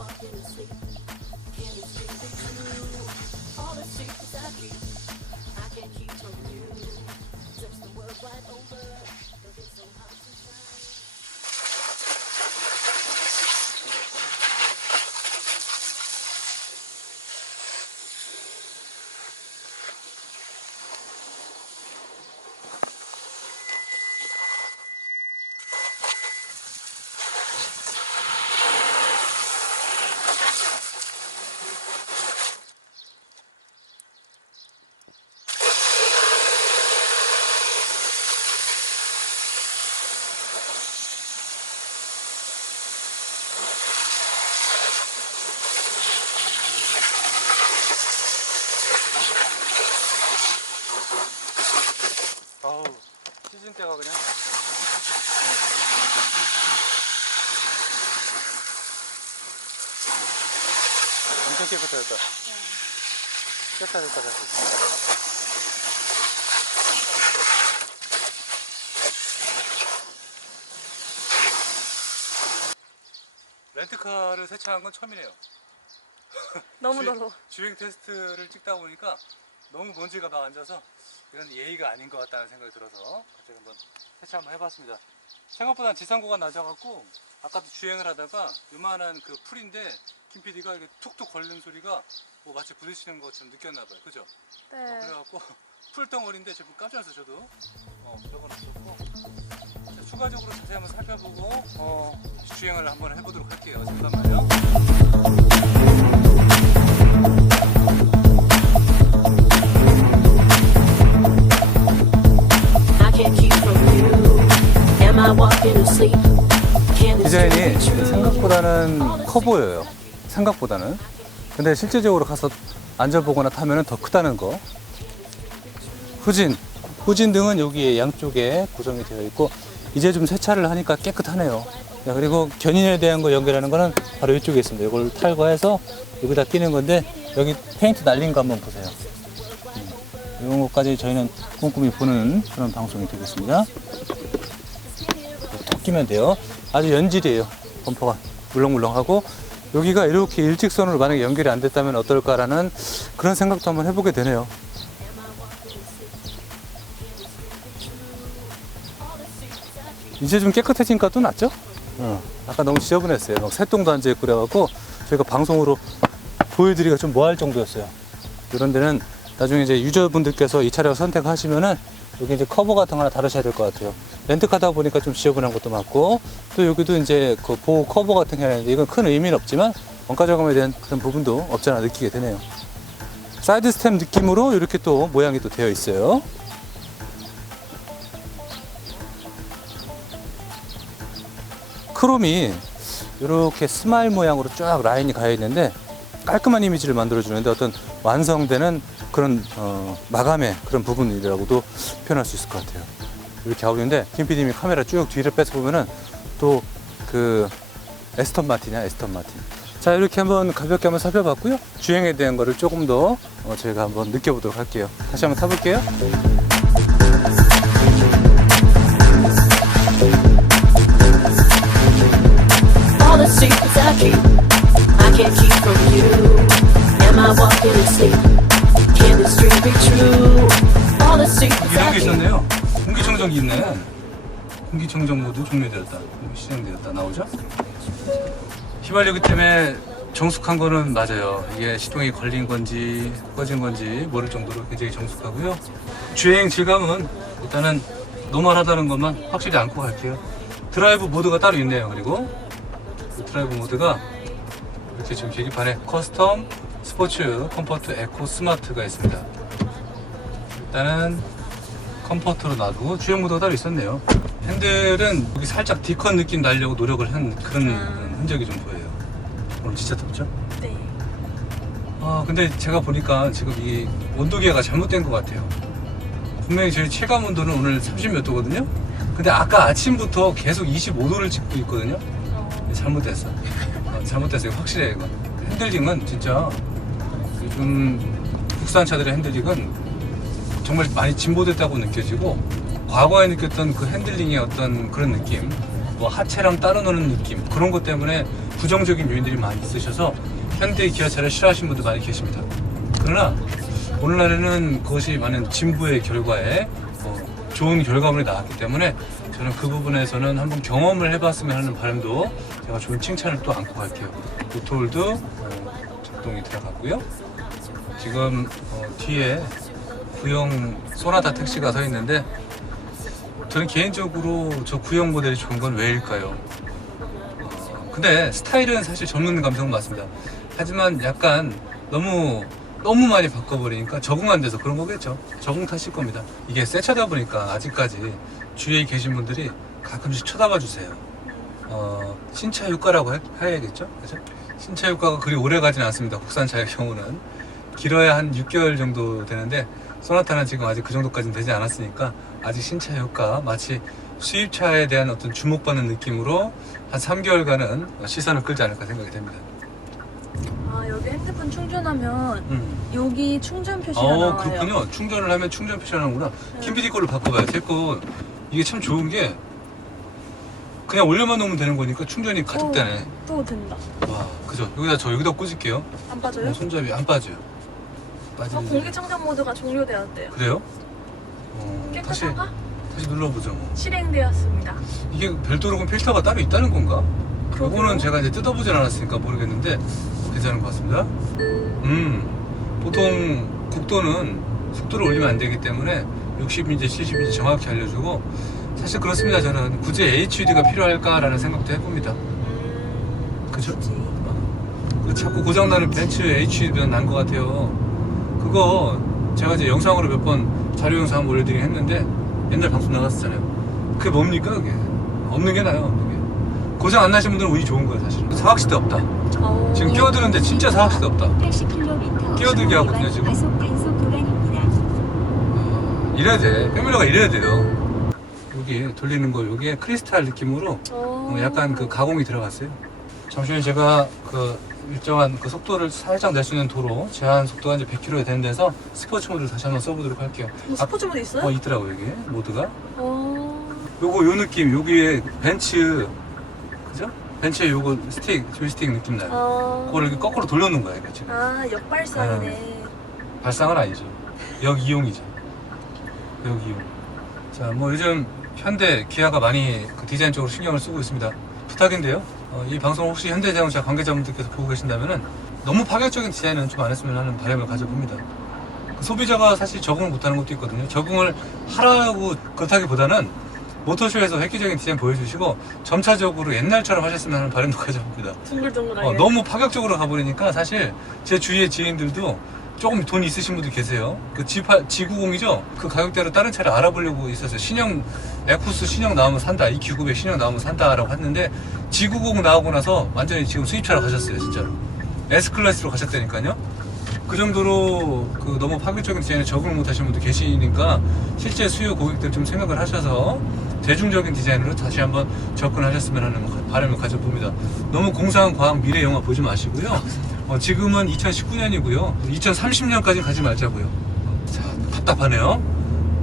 walking the street. 엄청 깨끗해졌다 깨끗해졌다 다시 렌트카를 세차한 건 처음이네요 너무 주행- 더러워. 주행 테스트를 찍다 보니까 너무 먼지가 막 앉아서 이건 예의가 아닌 것 같다는 생각이 들어서 갑자기 한번 세차 한번 해봤습니다. 생각보다 지상고가 낮아갖고 아까도 주행을 하다가 요만한 그 풀인데 김 PD가 이렇게 툭툭 걸리는 소리가 뭐 마치 부딪히는 것처럼 느꼈나 봐요. 그죠? 어, 네. 그래갖고 풀덩어리인데 제가 깜짝 놀랐어요 저도. 어, 별건 없었고. 자, 추가적으로 자세히 한번 살펴보고 어, 주행을 한번 해보도록 할게요. 잠깐만요. 생각보다는 커 보여요. 생각보다는. 근데 실제적으로 가서 앉아보거나 타면 더 크다는 거. 후진. 후진 등은 여기에 양쪽에 구성이 되어 있고, 이제 좀 세차를 하니까 깨끗하네요. 자, 그리고 견인에 대한 거 연결하는 거는 바로 이쪽에 있습니다. 이걸 탈거해서 여기다 끼는 건데, 여기 페인트 날린 거 한번 보세요. 음, 이런 것까지 저희는 꼼꼼히 보는 그런 방송이 되겠습니다. 톡 끼면 돼요. 아주 연질이에요. 범퍼가 물렁물렁하고 여기가 이렇게 일직선으로 만약에 연결이 안 됐다면 어떨까라는 그런 생각도 한번 해보게 되네요. 이제 좀 깨끗해지니까 또 낫죠? 어, 아까 너무 지저분했어요. 막 새똥도 앉아있고 그래갖고 저희가 방송으로 보여드리기가 좀 뭐할 정도였어요. 이런 데는 나중에 이제 유저분들께서 이 차량을 선택하시면은 여기 이제 커버 같은 거 하나 다루셔야 될 것 같아요. 렌트카다 보니까 좀 지저분한 것도 많고 또 여기도 이제 그 보호 커버 같은 게 하는데 이건 큰 의미는 없지만 원가 저감에 대한 그런 부분도 없지 않아 느끼게 되네요. 사이드 스텝 느낌으로 이렇게 또 모양이 또 되어 있어요. 크롬이 이렇게 스마일 모양으로 쫙 라인이 가야 있는데 깔끔한 이미지를 만들어 주는데 어떤 완성되는 그런 어, 마감의 그런 부분이라고도 표현할 수 있을 것 같아요. 이렇게 하고 있는데 김 PD님이 카메라 쭉 뒤를 빼서 보면은 또 그 에스턴 마틴이야 에스턴 마틴. 자 이렇게 한번 가볍게 한번 살펴봤고요. 주행에 대한 거를 조금 더 어, 저희가 한번 느껴보도록 할게요. 다시 한번 타볼게요. All the secrets I keep, 공기청정기 있네. 공기청정 모드 종료되었다. 실행되었다. 나오죠? 휘발유기 때문에 정숙한 거는 맞아요. 이게 시동이 걸린 건지 꺼진 건지 모를 정도로 굉장히 정숙하고요. 주행 질감은 일단은 노멀하다는 것만 확실히 안고 갈게요. 드라이브 모드가 따로 있네요. 그리고 이 드라이브 모드가 이렇게 지금 계기판에 커스텀, 스포츠, 컴포트, 에코, 스마트가 있습니다. 일단은 컴포트로 놔두고 주행 모드가 따로 있었네요. 핸들은 여기 살짝 D컷 느낌 나려고 노력을 한 그런 흔적이 좀 보여요. 오늘 진짜 덥죠? 네. 아 근데 제가 보니까 지금 이 온도계가 잘못된 것 같아요. 분명히 저희 체감 온도는 오늘 30 몇 도거든요. 근데 아까 아침부터 계속 25도를 찍고 있거든요. 잘못됐어. 어, 잘못됐어 요. 확실해 이거. 핸들링은 진짜 요즘 국산 차들의 핸들링은 정말 많이 진보됐다고 느껴지고 과거에 느꼈던 그 핸들링의 어떤 그런 느낌 뭐 하체랑 따로 노는 느낌 그런 것 때문에 부정적인 요인들이 많이 있으셔서 현대 기아차를 싫어하시는 분도 많이 계십니다. 그러나 오늘날에는 그것이 많은 진보의 결과에 어, 좋은 결과물이 나왔기 때문에 저는 그 부분에서는 한번 경험을 해봤으면 하는 바람도 제가 좋은 칭찬을 또 안고 갈게요. 오토홀도 어, 작동이 들어가고요. 지금 어, 뒤에 구형 소나타 택시가 서 있는데 저는 개인적으로 저 구형 모델이 좋은 건 왜일까요? 어, 근데 스타일은 사실 젊은 감성은 맞습니다. 하지만 약간 너무 너무 많이 바꿔버리니까 적응 안 돼서 그런 거겠죠. 적응 탓일 겁니다. 이게 새 차다 보니까 아직까지 주위에 계신 분들이 가끔씩 쳐다봐 주세요. 어, 신차 효과라고 해, 해야겠죠? 그죠? 신차 효과가 그리 오래 가진 않습니다. 국산차의 경우는. 길어야 한 6개월 정도 되는데, 소나타는 지금 아직 그 정도까지는 되지 않았으니까, 아직 신차 효과, 마치 수입차에 대한 어떤 주목받는 느낌으로 한 3개월간은 시선을 끌지 않을까 생각이 됩니다. 아 여기 핸드폰 충전하면 음. 여기 충전 표시가 어, 나와요. 그렇군요. 충전을 하면 충전 표시하는구나. 김PD 걸로 바꿔봐요. 제 거, 이게 참 좋은 게, 그냥 올려만 놓으면 되는 거니까 충전이 가득 되네. 또 된다. 와, 그죠? 여기다, 저 여기다 꽂을게요. 안 빠져요? 어, 손잡이 안 빠져요. 아, 빠지는. 공기청정 모드가 종료되었대요. 그래요? 어, 다시, 깨끗한가? 다시 눌러보죠. 뭐. 실행되었습니다. 이게 별도로 그럼 필터가 따로 있다는 건가? 그러게요. 요거는 제가 이제 뜯어보진 않았으니까 모르겠는데, 괜찮은 것 같습니다. 음, 보통 국도는 속도를 올리면 안 되기 때문에 60인지 70인지 정확히 알려주고, 사실 그렇습니다. 저는 굳이 HUD가 필요할까라는 생각도 해봅니다. 그죠? 굳이. 그 자꾸 고장나는 벤츠 HUD가 난것 같아요. 그거 제가 이제 영상으로 몇 번 자료 영상 올려드리긴 했는데 옛날 방송 나갔었잖아요. 그게 뭡니까 그게? 없는 게 나아요. 없는 게. 고장 안 나신 분들은 운이 좋은 거예요 사실은. 사각시대 없다. 어. 지금 끼어드는데 진짜 사각시대 없다. 80km 끼어들게 하거든요, 지금. 과속 단속 구간입니다. 이래야 돼. 페밀러가 이래야 돼요. 여기 돌리는 거 여기에 크리스탈 느낌으로 어. 어, 약간 그 가공이 들어갔어요. 잠시만요. 제가 그 일정한 그 속도를 살짝 낼 수 있는 도로 제한 속도가 이제 100km에 되는 데서 스포츠 모드를 다시 한번 써보도록 할게요. 뭐 스포츠 모드 있어요? 어 있더라고 여기 모드가. 어. 요거 요 느낌 여기에 벤츠 그죠? 벤츠에 요거 스틱 조이스틱 느낌 나요. 어. 그거를 이렇게 거꾸로 돌려놓은 거야 이거 지금. 아 역발상이네. 발상은 아니죠. 역 이용이죠. 역 이용. 자, 뭐 요즘 현대 기아가 많이 그 디자인 쪽으로 신경을 쓰고 있습니다. 부탁인데요. 어, 이 방송 혹시 현대자동차 관계자분들께서 보고 계신다면은 너무 파격적인 디자인은 좀 안 했으면 하는 바람을 가져봅니다. 그 소비자가 사실 적응을 못하는 것도 있거든요. 적응을 하라고 그렇다기보다는 모터쇼에서 획기적인 디자인 보여주시고 점차적으로 옛날처럼 하셨으면 하는 바람도 가져봅니다. 둥글둥글하게. 어, 너무 파격적으로 가버리니까 사실 제 주위의 지인들도 조금 돈 있으신 분들 계세요. 그 G8, G90이죠? 그 가격대로 다른 차를 알아보려고 있었어요. 신형, 에쿠스 신형 나오면 산다. 이 Q900 신형 나오면 산다라고 했는데 G90 나오고 나서 완전히 지금 수입차로 가셨어요, 진짜로. S클래스로 가셨다니까요. 그 정도로 그 너무 파격적인 디자인에 적응을 못 하시는 분들 계시니까 실제 수요 고객들 좀 생각을 하셔서 대중적인 디자인으로 다시 한번 접근하셨으면 하는 바람을 가져봅니다. 너무 공상 과학 미래 영화 보지 마시고요. 어, 지금은 2019년이고요. 2030년까지 가지 말자고요. 자, 답답하네요.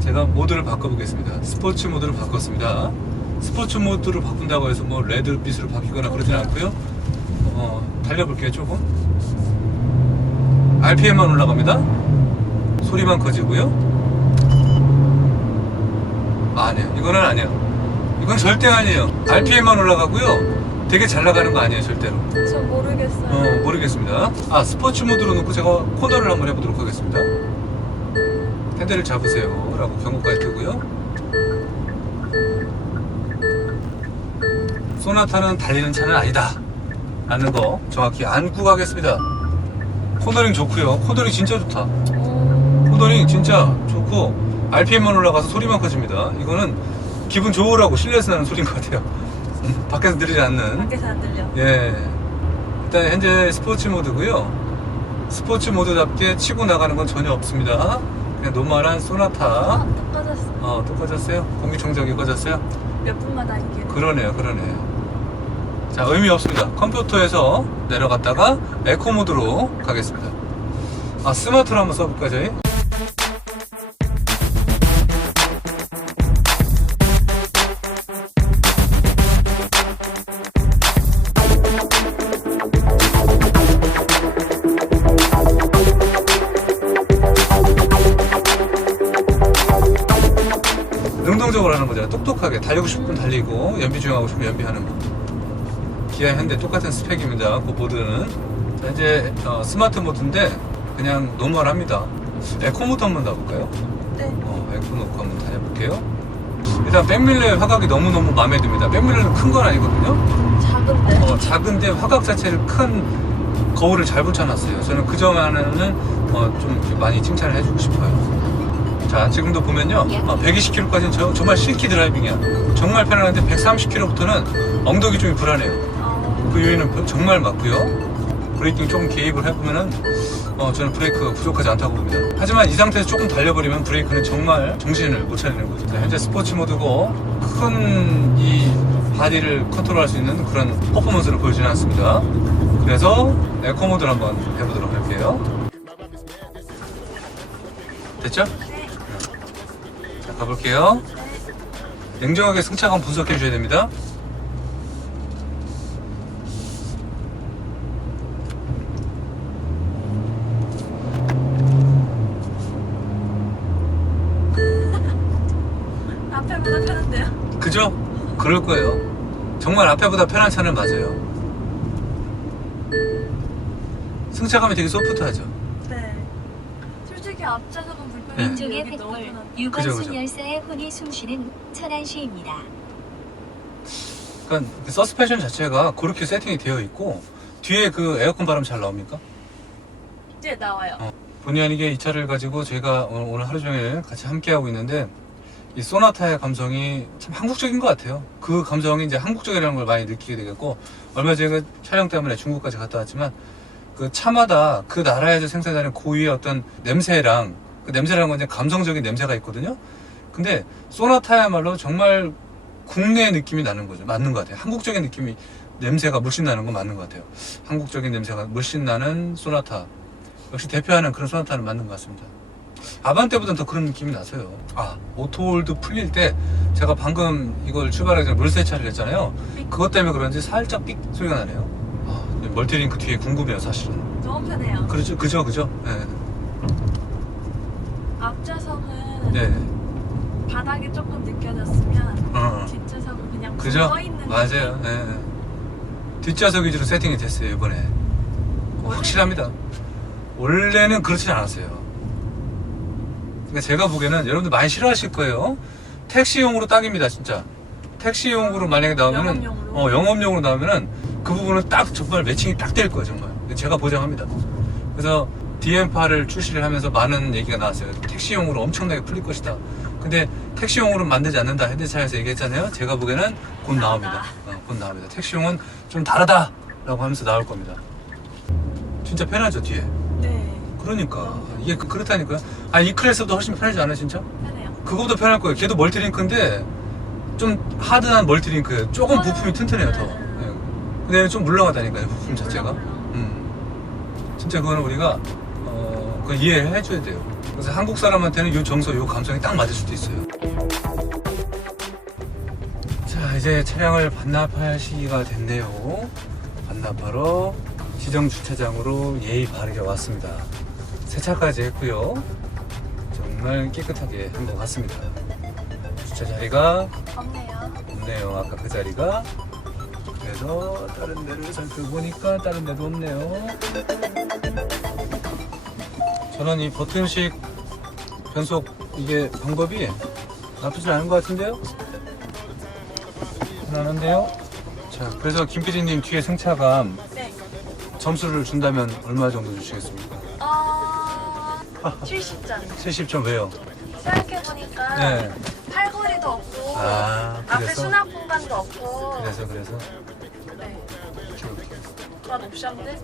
제가 모드를 바꿔보겠습니다. 스포츠 모드를 바꿨습니다. 스포츠 모드를 바꾼다고 해서 뭐 레드빛으로 바뀌거나 그러진 않고요. 어, 달려볼게요, 조금. RPM만 올라갑니다. 소리만 커지고요. 아, 아니에요. 이거는 아니에요. 이건 절대 아니에요. RPM만 올라가고요. 되게 잘 나가는 거 아니에요, 절대로. 저 모르겠어요. 어, 모르겠습니다. 아, 스포츠 모드로 놓고 제가 코너를 한번 해보도록 하겠습니다. 핸들을 잡으세요. 라고 경고까지 뜨고요. 소나타는 달리는 차는 아니다. 라는 거 정확히 안고 가겠습니다. 코너링 좋고요. 코너링 진짜 좋다. 어. 코너링 진짜 좋고 RPM만 올라가서 소리만 커집니다. 이거는 기분 좋으라고 실내에서 나는 소리인 것 같아요. 음, 밖에서 들리지 않는. 밖에서 안 들려. 예. 일단 현재 스포츠 모드고요. 스포츠 모드답게 치고 나가는 건 전혀 없습니다. 그냥 노멀한 소나타. 아, 또 꺼졌어. 어, 또 꺼졌어요? 공기청정기 꺼졌어요? 몇 분마다 이게. 그러네요, 그러네요. 자, 의미 없습니다. 컴퓨터에서 내려갔다가 에코 모드로 가겠습니다. 아, 스마트로 한번 써볼까, 저희? 거잖아요. 똑똑하게 달리고 싶으면 달리고 연비 중하고 싶으면 연비하는 거. 기아 현대 똑같은 스펙입니다. 그 모드는 자, 이제 어, 스마트 모드인데 그냥 노멀합니다. 에코 모드 한번 놔볼까요? 네. 어, 에코 놓고 한번 다녀볼게요. 일단 백밀러의 화각이 너무너무 마음에 듭니다. 백밀러는 큰 건 아니거든요. 작은데. 어, 작은데 화각 자체를 큰 거울을 잘 붙여놨어요. 저는 그점 하나는 어, 좀 많이 칭찬을 해주고 싶어요. 자, 지금도 보면요. 어, 120km까지는 저, 정말 실키 드라이빙이야. 정말 편안한데 130km부터는 엉덩이 쪽이 불안해요. 어, 그 요인은 정말 맞고요. 브레이킹 조금 개입을 해보면은 어, 저는 브레이크가 부족하지 않다고 봅니다. 하지만 이 상태에서 조금 달려버리면 브레이크는 정말 정신을 못 차리는 거죠. 자, 현재 스포츠 모드고 큰 이 바디를 컨트롤할 수 있는 그런 퍼포먼스를 보여주지 않습니다. 그래서 에코 모드를 한번 해보도록 할게요. 됐죠? 가볼게요. 냉정하게 승차감 분석해 주셔야 됩니다. 앞에보다 편한데요. 그죠? 그럴 거예요. 정말 앞에보다 편한 차는 맞아요. 승차감이 되게 소프트하죠. 네. 솔직히 앞좌석은 네. 여기 너무 뱃볼 편한데. 유관순 그죠. 열사의 혼이 숨쉬는 천안시입니다. 그러니까 그 서스펜션 자체가 그렇게 세팅이 되어 있고 뒤에 그 에어컨 바람 잘 나옵니까? 이제 나와요. 어. 본의 아니게 이 차를 가지고 저희가 오늘 오늘 하루 종일 같이 함께 하고 있는데 이 소나타의 감성이 참 한국적인 것 같아요. 그 감성이 이제 한국적이라는 걸 많이 느끼게 되겠고 얼마 전에 그 촬영 때문에 중국까지 갔다 왔지만 그 차마다 그 나라에서 생산하는 고유의 어떤 냄새랑 그 냄새라는 건 이제 감성적인 냄새가 있거든요. 근데 소나타야말로 정말 국내 느낌이 나는 거죠. 맞는 것 같아요. 한국적인 느낌이 냄새가 물씬 나는 건 맞는 것 같아요. 한국적인 냄새가 물씬 나는 소나타. 역시 대표하는 그런 소나타는 맞는 것 같습니다. 아반떼보다는 더 그런 느낌이 나서요. 아, 오토홀드 풀릴 때 제가 방금 이걸 출발하기 전에 물세차를 했잖아요. 그것 때문에 그런지 살짝 삑 소리가 나네요. 아, 멀티링크 뒤에 궁금해요, 사실은. 너무 편해요. 그렇죠, 그죠, 그죠? 네. 앞좌석은 네. 바닥이 조금 느껴졌으면 어, 어. 뒷좌석은 그냥 그죠? 서 있는 맞아요. 네. 뒷좌석 위주로 세팅이 됐어요, 이번에. 확실합니다. 원래는 그렇진 않았어요. 그러니까 제가 보기에는 여러분들 많이 싫어하실 거예요. 택시용으로 딱입니다, 진짜. 택시용으로 만약에 나오면은, 영업용으로? 어, 영업용으로 나오면은 그 부분은 딱 정말 매칭이 딱 될 거예요, 정말. 제가 보장합니다. 그래서 DM8을 출시를 하면서 많은 얘기가 나왔어요. 택시용으로 엄청나게 풀릴 것이다. 근데 택시용으로 만들지 않는다. 현대차에서 얘기했잖아요. 제가 보기에는 곧 나옵니다. 어, 곧 나옵니다. 택시용은 좀 다르다. 라고 하면서 나올 겁니다. 진짜 편하죠, 뒤에. 네. 그러니까. 이게 그- 그렇다니까요. 아, 이 클래스도 훨씬 편하지 않아요, 진짜? 편해요. 그거보다 편할 거예요. 걔도 멀티링크인데 좀 하드한 멀티링크예요. 조금 부품이 튼튼해요, 더. 예. 근데 얘는 좀 물렁하다니까요, 부품 자체가. 음. 진짜 그거는 우리가 어, 그걸 이해해 줘야 돼요. 그래서 한국 사람한테는 요 정서, 요 감성이 딱 맞을 수도 있어요. 자, 이제 차량을 반납할 시기가 됐네요. 반납하러 지정 주차장으로 예의 바르게 왔습니다. 세차까지 했고요. 정말 깨끗하게 한 것 같습니다. 주차 자리가 없네요. 없네요. 아까 그 자리가. 그래서 다른 데를 살펴보니까 다른 데도 없네요. 저는 이 버튼식 변속 이게 방법이 나쁘지 않은 것 같은데요? 편안한데요? 자, 그래서 김PD님 뒤에 승차감 네. 점수를 준다면 얼마 정도 주시겠습니까? 어... 70점. 70점 왜요? 생각해보니까 네. 팔걸이도 없고 아, 앞에 그래서? 수납 공간도 없고 그래서, 그래서. 네. 그런 옵션들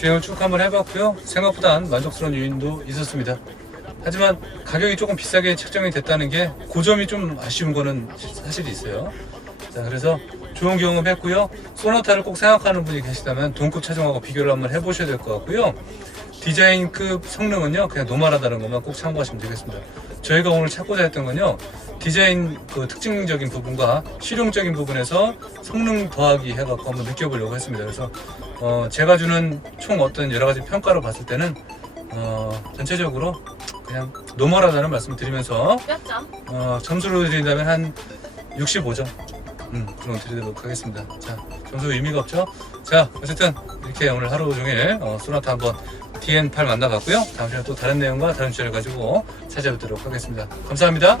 주행을 쭉 한번 해봤고요. 생각보다 만족스러운 요인도 있었습니다. 하지만 가격이 조금 비싸게 책정이 됐다는 게그 점이 좀 아쉬운 거는 사실이 있어요. 자, 그래서 좋은 경험 했고요. 소나타를 꼭 생각하는 분이 계시다면 동급 차종하고 비교를 한번 해보셔야 될 것 같고요. 디자인급 성능은요, 그냥 노멀하다는 것만 꼭 참고하시면 되겠습니다. 저희가 오늘 찾고자 했던 건요, 디자인 그 특징적인 부분과 실용적인 부분에서 성능 더하기 해갖고 한번 느껴보려고 했습니다. 그래서 어, 제가 주는 총 어떤 여러 가지 평가로 봤을 때는 어, 전체적으로 그냥 노멀하다는 말씀 드리면서 몇 점? 어, 점수로 드린다면 한 65점 음, 그런 거 드리도록 하겠습니다. 자, 점수 의미가 없죠? 자, 어쨌든 이렇게 오늘 하루 종일 어, 소나타 한번 DN8 만나봤고요. 다음 시간에 또 다른 내용과 다른 주제를 가지고 찾아뵙도록 하겠습니다. 감사합니다.